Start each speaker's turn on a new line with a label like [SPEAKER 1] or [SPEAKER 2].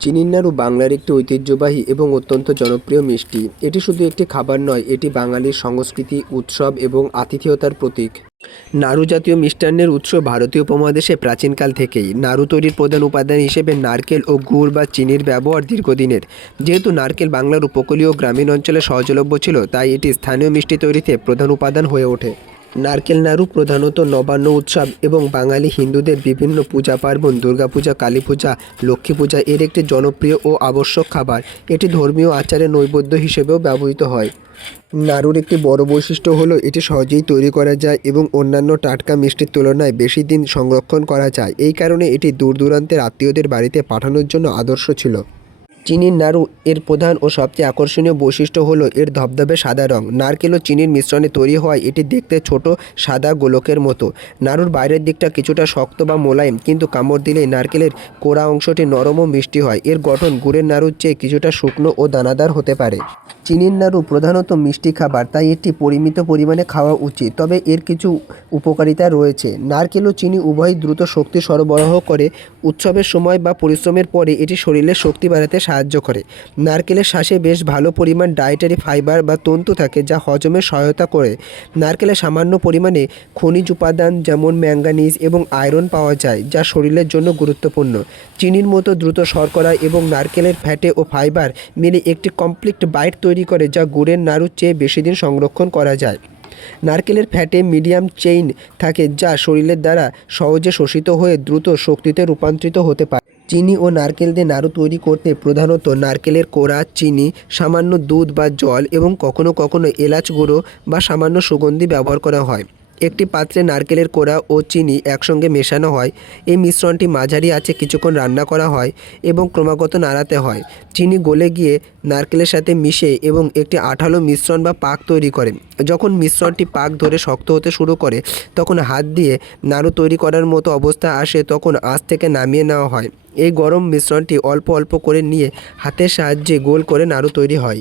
[SPEAKER 1] চিনির নাড়ু বাংলার একটি ঐতিহ্যবাহী এবং অত্যন্ত জনপ্রিয় মিষ্টি। এটি শুধু একটি খাবার নয়, এটি বাঙালির সংস্কৃতি, উৎসব এবং আতিথেয়তার প্রতীক। নাড়ু জাতীয় মিষ্টান্নের উৎস ভারতীয় উপমহাদেশে প্রাচীনকাল থেকেই। নাড়ু তৈরির প্রধান উপাদান হিসেবে নারকেল ও গুড় বা চিনির ব্যবহার দীর্ঘদিনের। যেহেতু নারকেল বাংলার উপকূলীয় গ্রামীণ অঞ্চলে সহজলভ্য ছিল, তাই এটি স্থানীয় মিষ্টি তৈরিতে প্রধান উপাদান হয়ে ওঠে। নারকেল নাড়ু প্রধানত নবান্ন উৎসব এবং বাঙালি হিন্দুদের বিভিন্ন পূজা পার্বণ, দুর্গাপূজা, কালী পূজা, লক্ষ্মী পূজা এর একটি জনপ্রিয় ও আবশ্যক খাবার। এটি ধর্মীয় আচারে নৈবেদ্য হিসেবেও ব্যবহৃত হয়। নাড়ুর একটি বড় বৈশিষ্ট্য হলো এটি সহজেই তৈরি করা যায় এবং অন্যান্য টাটকা মিষ্টির তুলনায় বেশি দিন সংরক্ষণ করা যায়। এই কারণে এটি দূর দূরান্তের আত্মীয়দের বাড়িতে পাঠানোর জন্য আদর্শ ছিল। চিনির নাড়ু এর প্রধান ও সবচেয়ে আকর্ষণীয় বৈশিষ্ট্য হলো এর ধবধবে সাদা রং। নারকেল ও চিনির মিশ্রণে তৈরি হওয়ায় এটি দেখতে ছোট, সাদা গোলকের মতো। নাড়ুর বাইরের দিকটা কিছুটা শক্ত বা মোলায়েম, কিন্তু কামড় দিলেই নারকেলের কোড়া অংশটি নরম ও মিষ্টি হয়। এর গঠন গুড়ের নাড়ুর চেয়ে কিছুটা শুকনো ও দানাদার হতে পারে। চিনির নাড়ু প্রধানত মিষ্টি খাবার, তাই এটি পরিমিত পরিমাণে খাওয়া উচিত। তবে এর কিছু উপকারিতা রয়েছে। নারকেল ও চিনি উভয়ই দ্রুত শক্তি সরবরাহ করে উৎসবের সময় বা পরিশ্রমের পরে এটি শরীরের শক্তি বাড়াতে সাহায্য করে। নারকেলের শ্বাসে বেশ ভালো পরিমাণ ডায়েটারি ফাইবার বা তন্তু থাকে যা হজমে সহায়তা করে। নারকেলে সামান্য পরিমাণে খনিজ উপাদান যেমন ম্যাঙ্গানিজ এবং আয়রন পাওয়া যায়, যা শরীরের জন্য গুরুত্বপূর্ণ। চিনির মতো দ্রুত শর্করা এবং নারকেলের ফ্যাটে ও ফাইবার মিলে একটি কমপ্লিট বাইট তৈরি করে যা গুড়ের নাড়ুর চেয়ে বেশি দিন সংরক্ষণ করা যায়। নারকেলের ফ্যাটে মিডিয়াম চেইন থাকে যা শরীরের দ্বারা সহজে শোষিত হয়ে দ্রুত শক্তিতে রূপান্তরিত হতে পারে। চিনি ও নারকেল দিয়ে নাড়ু তৈরি করতে প্রধানত নারকেলের কোড়া, চিনি, সামান্য দুধ বা জল এবং কখনো কখনো এলাচ গুঁড়ো বা সামান্য সুগন্ধি ব্যবহার করা হয়। একটি পাত্রে নারকেলের কোড়া ও চিনি একসঙ্গে মেশানো হয়। এই মিশ্রণটি মাঝারি আছে কিছুক্ষণ রান্না করা হয় এবং ক্রমাগত নাড়াতে হয়। চিনি গলে গিয়ে নারকেলের সাথে মিশে এবং একটি আঠালো মিশ্রণ বা পাক তৈরি করে যখন মিশ্রণটি পাক ধরে শক্ত হতে শুরু করে, তখন হাত দিয়ে নাড়ু তৈরি করার মতো অবস্থা আসে তখন আঁচ থেকে নামিয়ে নেওয়া হয়। এই গরম মিশ্রণটি অল্প অল্প করে নিয়ে হাতের সাহায্যে গোল করে নাড়ু তৈরি হয়।